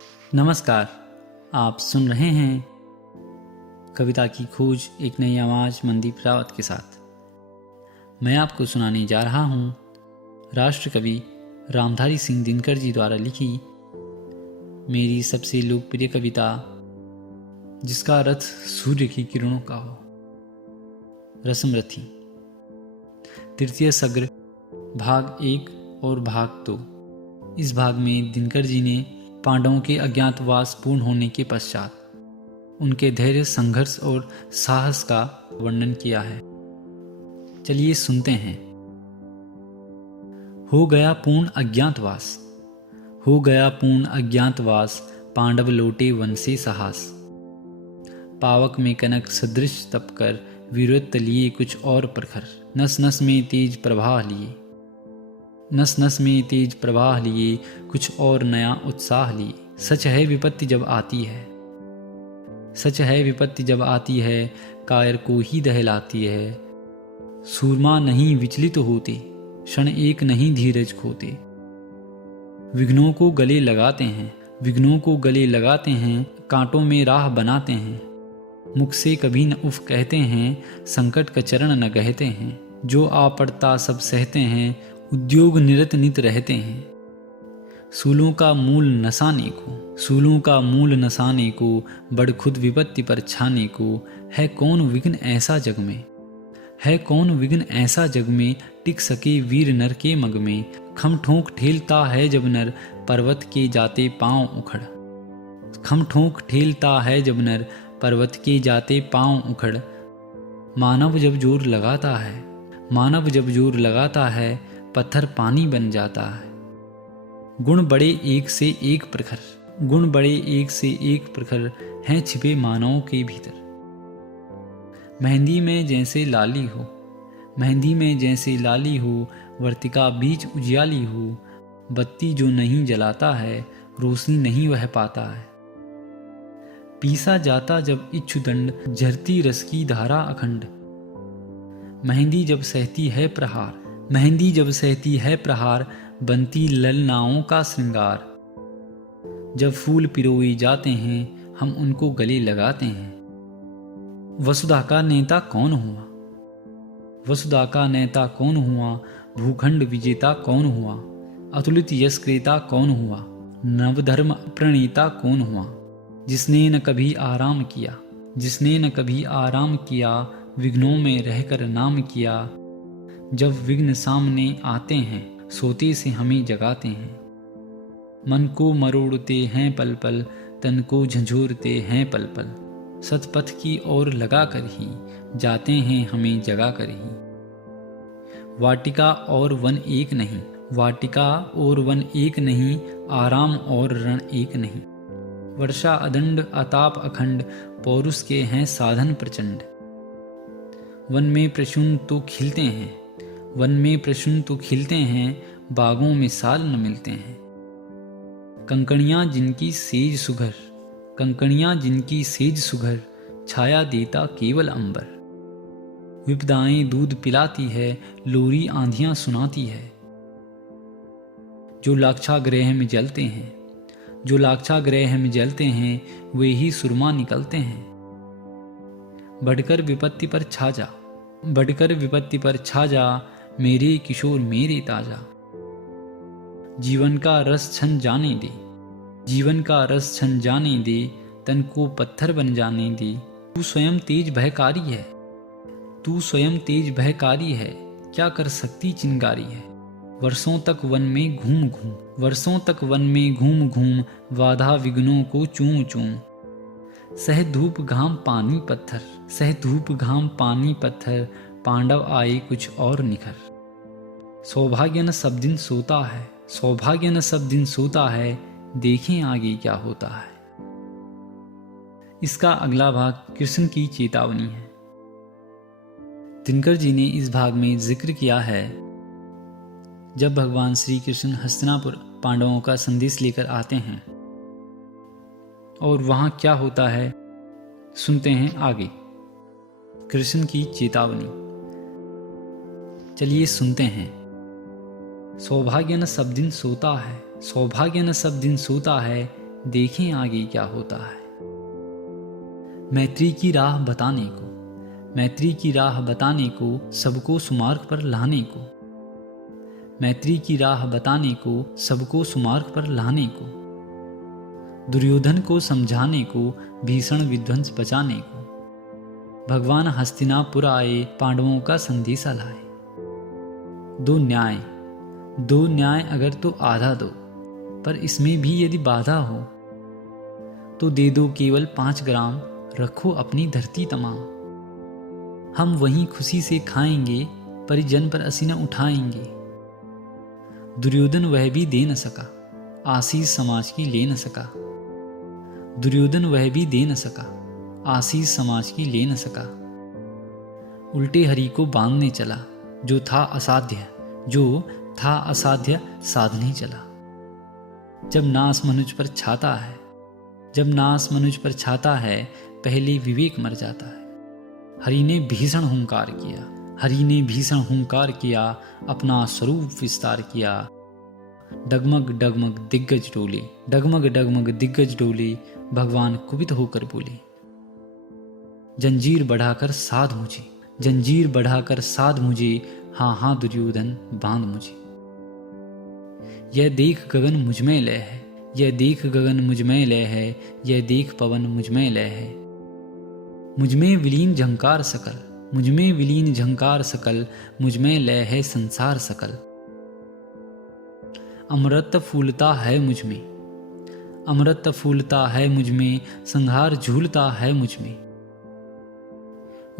नमस्कार। आप सुन रहे हैं कविता की खोज एक नई आवाज़ मनदीप रावत के साथ। मैं आपको सुनाने जा रहा हूँ राष्ट्र कवि रामधारी सिंह दिनकर जी द्वारा लिखी मेरी सबसे लोकप्रिय कविता, जिसका रथ सूर्य की किरणों का हो, रसमरथी। तृतीय सग्र भाग 1 और भाग 2। इस भाग में दिनकर जी ने पांडवों के अज्ञातवास पूर्ण होने के पश्चात उनके धैर्य, संघर्ष और साहस का वर्णन किया है। चलिए सुनते हैं। हो गया पूर्ण अज्ञातवास, हो गया पूर्ण अज्ञातवास, पांडव लौटे वन से साहस। पावक में कनक सदृश तप कर, वीरत्व लिए कुछ और प्रखर। नस नस में तेज प्रवाह लिए, नस नस में तेज प्रवाह लिए, कुछ और नया उत्साह लिए। सच है विपत्ति जब आती है, सच है विपत्ति जब आती है, कायर को ही दहलाती है। सूरमा नहीं विचलित होते, क्षण एक नहीं धीरज खोते। विघ्नों को गले लगाते हैं, विघ्नों को गले लगाते हैं, कांटों में राह बनाते हैं। मुख से कभी न उफ कहते हैं, संकट का चरण न गहते हैं। जो आ पड़ता सब सहते हैं, उद्योग निरत नित रहते हैं। सूलों का मूल नसाने को, सूलों का मूल नसाने को, बड़ खुद विपत्ति पर छाने को। है कौन विघ्न ऐसा जग में, है कौन विघ्न ऐसा जग में, टिक सके वीर नर के मग में। खम ठोंक ठेलता है जब नर, पर्वत के जाते पांव उखड़। खम ठोंक ठेलता है जब नर, पर्वत के जाते पांव उखड़। मानव जब जोर लगाता है, मानव जब जोर लगाता है, पत्थर पानी बन जाता है। गुण बड़े एक से एक प्रखर, गुण बड़े एक से एक प्रखर, हैं छिपे मानवों के भीतर। मेहंदी में जैसे लाली हो, मेहंदी में जैसे लाली हो, वर्तिका बीच उजियाली हो। बत्ती जो नहीं जलाता है, रोशनी नहीं वह पाता है। पीसा जाता जब इच्छुदंड, झरती रस की धारा अखंड। मेहंदी जब सहती है प्रहार, मेहंदी जब सहती है प्रहार, बनती ललनाओं का श्रृंगार। जब फूल पिरोए जाते हैं, हम उनको गले लगाते हैं। वसुधा का नेता कौन हुआ, वसुधा का नेता कौन हुआ, भूखंड विजेता कौन हुआ। अतुलित यश क्रेता कौन हुआ, नवधर्म प्रणेता कौन हुआ। जिसने न कभी आराम किया, जिसने न कभी आराम किया, विघ्नों में रहकर नाम किया। जब विघ्न सामने आते हैं, सोते से हमें जगाते हैं। मन को मरोड़ते हैं पल पल, तन को झंझोरते हैं पल पल। सतपथ की ओर लगा कर ही, जाते हैं हमें जगा कर ही। वाटिका और वन एक नहीं, वाटिका और वन एक नहीं, आराम और रण एक नहीं। वर्षा अदंड अताप अखंड, पौरुष के हैं साधन प्रचंड। वन में प्रसून तो खिलते हैं, वन में प्रसून तो खिलते हैं, बागों में साल न मिलते हैं। कंकड़ियां जिनकी सेज सुघर, कंकड़ियां जिनकी सेज सुघर, छाया देता केवल अंबर। विपदाएं दूध पिलाती है, लोरी आंधियां सुनाती है। जो लाक्षागृह में जलते हैं, जो लाक्षागृह में जलते हैं, वे ही सुरमा निकलते हैं। बढ़कर विपत्ति पर छा जा, बढ़कर विपत्ति पर छा जा, मेरे किशोर मेरे ताजा। जीवन का रस छन जाने दे, जीवन का रस छन जाने दे, तन को पत्थर बन जाने दे। तू स्वयं तेज भयकारी है, तू स्वयं तेज भयकारी है, क्या कर सकती चिंगारी है। वर्षों तक वन में घूम घूम, वर्षों तक वन में घूम घूम, बाधा विघ्नों को चूम चूम। सह धूप घाम पानी पत्थर, सह धूप घाम पानी पत्थर, पांडव आए कुछ और निखर। सौभाग्य न सब दिन सोता है, सौभाग्य न सब दिन सोता है, देखें आगे क्या होता है। इसका अगला भाग कृष्ण की चेतावनी है। दिनकर जी ने इस भाग में जिक्र किया है, जब भगवान श्री कृष्ण हस्तिनापुर पांडवों का संदेश लेकर आते हैं और वहां क्या होता है, सुनते हैं आगे। कृष्ण की चेतावनी, चलिए सुनते हैं। सौभाग्य न सब दिन सोता है, सौभाग्य न सब दिन सोता है, देखें आगे क्या होता है। मैत्री की राह बताने को, मैत्री की राह बताने को, सबको सुमार्ग पर लाने को, मैत्री की राह बताने को, सबको सुमार्ग पर लाने को, दुर्योधन को समझाने को, भीषण विध्वंस बचाने को, भगवान हस्तिनापुर आए, पांडवों का संदेशा लाए। दो न्याय अगर तो आधा दो, पर इसमें भी यदि बाधा हो तो दे दो केवल 5 ग्राम, रखो अपनी धरती तमाम। हम वहीं खुशी से खाएंगे, परिजन पर असीना उठाएंगे। दुर्योधन वह भी दे न सका, आशीष समाज की ले न सका। दुर्योधन वह भी दे न सका, आशीष समाज की ले न सका। उल्टे हरि को बांधने चला, जो था असाध्य साधने चला। जब नास मनुज पर छाता है, जब नास मनुज पर छाता है, पहले विवेक मर जाता है। हरि ने भीषण हुंकार किया, हरि ने भीषण हुंकार किया, अपना स्वरूप विस्तार किया। डगमग डगमग दिग्गज डोले, डगमग डगमग दिग्गज डोले, भगवान कुपित होकर बोले, जंजीर बढ़ाकर साध मुझे, जंजीर बढ़ाकर साध मुझे, हाँ हाँ दुर्योधन बांध मुझे। यह देख गगन मुझ में लय है, यह देख गगन मुझ में लय है, यह देख पवन मुझ में लय है। मुझ में विलीन झंकार सकल, मुझ में विलीन झंकार सकल, मुझ में लय है संसार सकल। अमृत फूलता है मुझ में, अमृत फूलता है मुझ में, संहार झूलता है मुझ में।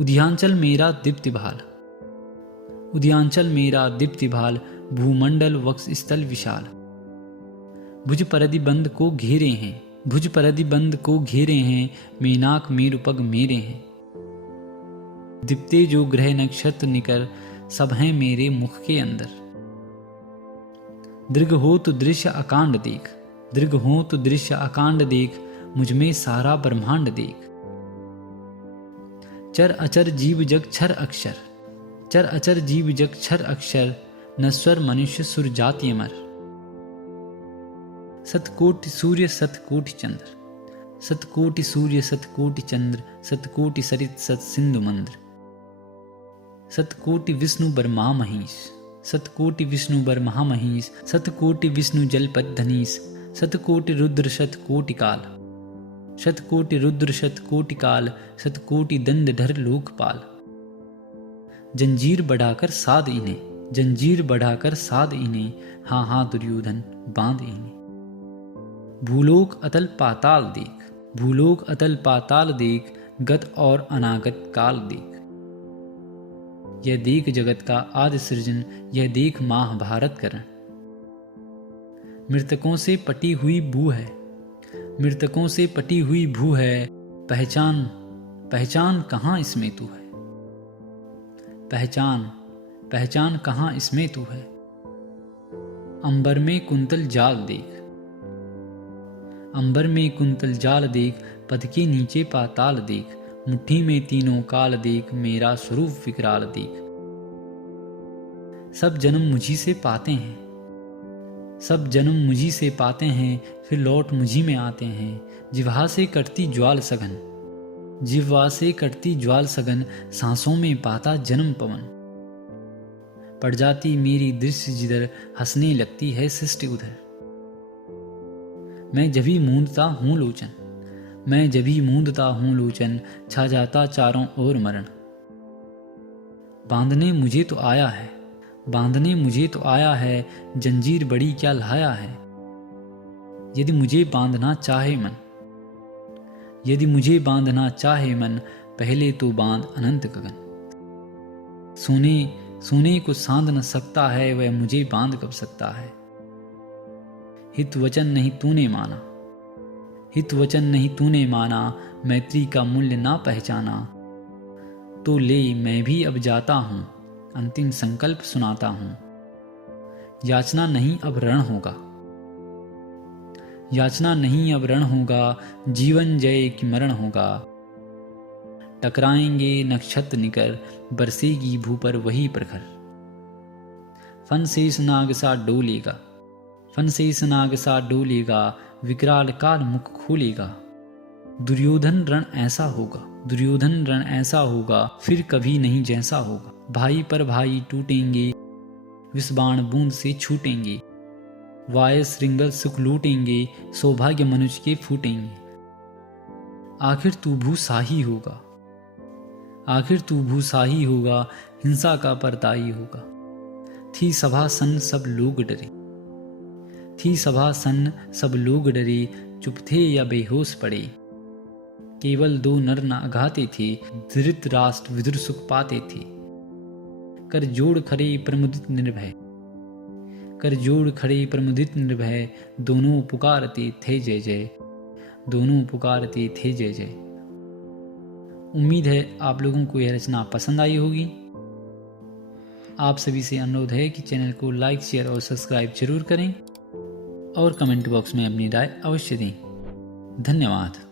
उद्यांचल मेरा दीप्ति भाल, उद्यांचल मेरा दीप्ति भाल, भूमंडल वक्ष स्थल विशाल। भुज परदि बंद को घेरे हैं, भुज परदि बंद को घेरे हैं, मेनाक मेरुपग मेरे हैं। दीप्ते जो ग्रह नक्षत्र निकर, सब हैं मेरे मुख के अंदर। दृग हो तो दृश्य अकांड देख, दृग हो तो दृश्य अकांड देख, मुझ में सारा ब्रह्मांड देख। चर अचर जीव जग छर अक्षर, चर अचर जीव जग छर अक्षर, नश्वर मनुष्य सुर जाति अमर। सतकोटि सूर्य सतकोटि चंद्र, सतकोटि सूर्य सतकोटि चंद्र, सतकोटि सरित सत सिंधु मंद्र। सतकोटि विष्णु ब्रह्मा महेश, सतकोटि विष्णु ब्रह्मा महेश, सतकोटि विष्णु जलपद धनीश। सतकोटि रुद्र शतकोटि काल, शतकोटि रुद्र शतकोटि काल, सतकोटि दंडधर लोकपाल। जंजीर बढ़ाकर साध इन्हें, जंजीर बढ़ाकर साध इन्हें, हाँ हाँ दुर्योधन बांध इन्हें। भूलोक अतल पाताल देख, भूलोक अतल पाताल देख, गत और अनागत काल देख। यह देख जगत का आदि सृजन, यह देख महाभारत करण। मृतकों से पटी हुई भू है, मृतकों से पटी हुई भू है, पहचान पहचान कहाँ इसमें तू है। पहचान पहचान कहाँ इसमें तू है। अंबर में कुंतल जाल देख, अंबर में कुंतल जाल देख, पद के नीचे पाताल देख, मुट्ठी में तीनों काल देख, मेरा स्वरूप विकराल देख। सब जन्म मुझी से पाते हैं, सब जन्म मुझी से पाते हैं, फिर लौट मुझी में आते हैं। जिह्वा से कटती ज्वाल सघन, जिह्वा से कटती ज्वाल सघन, सांसों में पाता जन्म पवन। पड़ जाती मेरी दृश्य जिधर, हंसने लगती है सृष्टि उधर। मैं जभी मूंदता हूँ लोचन, मैं जभी मूंदता हूँ लोचन, छा जाता चारों ओर मरण। बांधने मुझे तो आया है, बांधने मुझे तो आया है, जंजीर बड़ी क्या लाया है। यदि मुझे बांधना चाहे मन, यदि मुझे बांधना चाहे मन, पहले तो बांध अनंत गगन। सोने सोने को सांध न सकता है, वह मुझे बांध कब सकता है। हित वचन नहीं तूने माना, हित वचन नहीं तूने माना, मैत्री का मूल्य ना पहचाना। तो ले मैं भी अब जाता हूँ, अंतिम संकल्प सुनाता हूँ। याचना नहीं अब रण होगा, याचना नहीं अब रण होगा, जीवन जय की मरण होगा। टकराएंगे नक्षत्र निकर, बरसेगी भू पर वही प्रखर। फन शेष नाग सा डोलेगा, फन से इस नाग सा डोलेगा, विकराल काल मुख खोलेगा। दुर्योधन रण ऐसा होगा, दुर्योधन रण ऐसा होगा, फिर कभी नहीं जैसा होगा। भाई पर भाई टूटेंगे, विषबाण बूंद से छूटेंगे। वाय श्रृंगल सुख लूटेंगे, सौभाग्य मनुष्य के फूटेंगे। आखिर तू भूसाही होगा, आखिर तू भूसाही होगा, हिंसा का परदाई होगा। थी सभा सन्न सब लोग डरे, थी सभा सन्न सब लोग डरे, चुप थे या बेहोश पड़े। केवल 2 नर न अघाते थे, धृतराष्ट्र विदुर सुख पाते थे। कर जोड़ खड़े प्रमुदित निर्भय, कर जोड़ खड़े प्रमुदित निर्भय, दोनों पुकारते थे जय जय, दोनों पुकारते थे जय जय। उम्मीद है आप लोगों को यह रचना पसंद आई होगी। आप सभी से अनुरोध है कि चैनल को लाइक, शेयर और सब्सक्राइब जरूर करें और कमेंट बॉक्स में अपनी राय अवश्य दें। धन्यवाद।